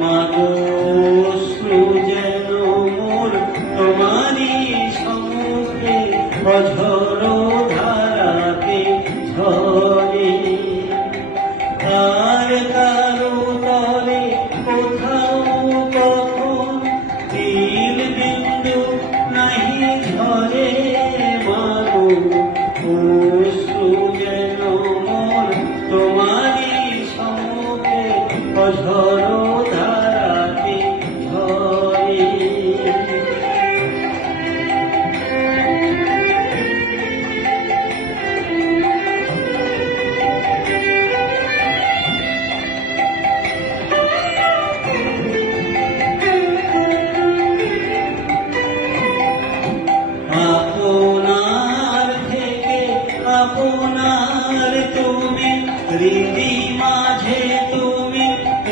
মাগো সুজন মোর তোমারি সমুদ্রে অঝর ধারাতে ঝরে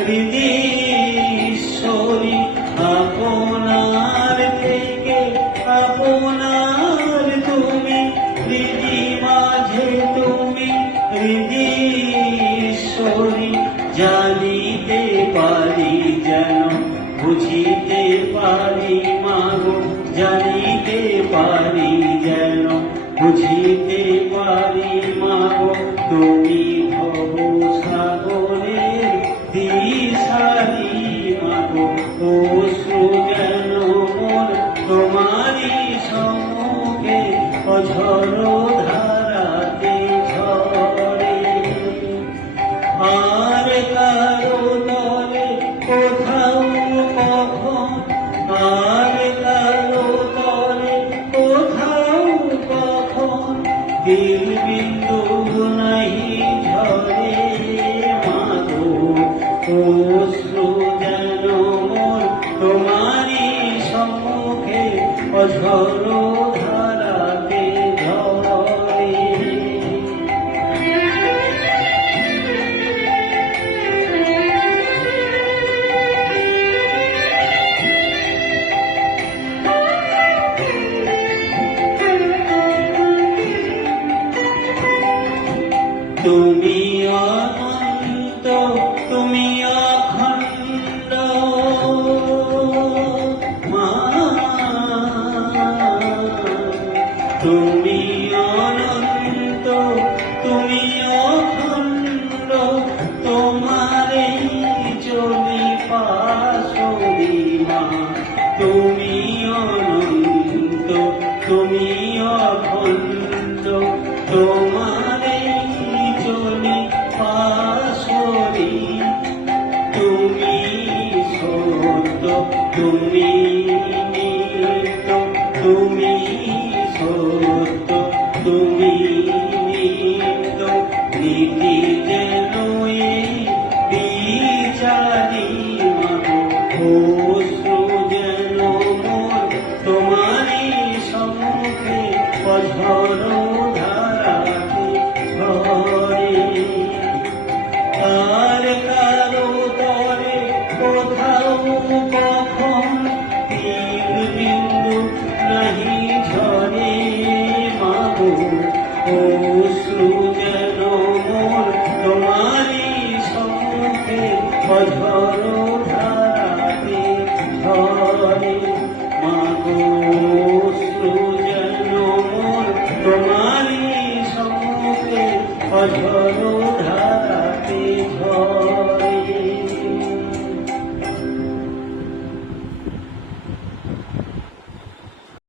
বিদেশরী আপনার থেকে তুমি, দিদি মাঝে তুমি হৃদীশ্বরী জানিতে পারি যেন, বুঝিতে পারি মাগো, জানিতে পারি যেন, বুঝিতে পারি মাগো, তুমি ঝড় ধারাতে ঝরে আর কারও দলে কোথাও কখন, আর কারও দলে কোথাও কখন দিল বিন্দু নাই ঝরে। মাগো তুমি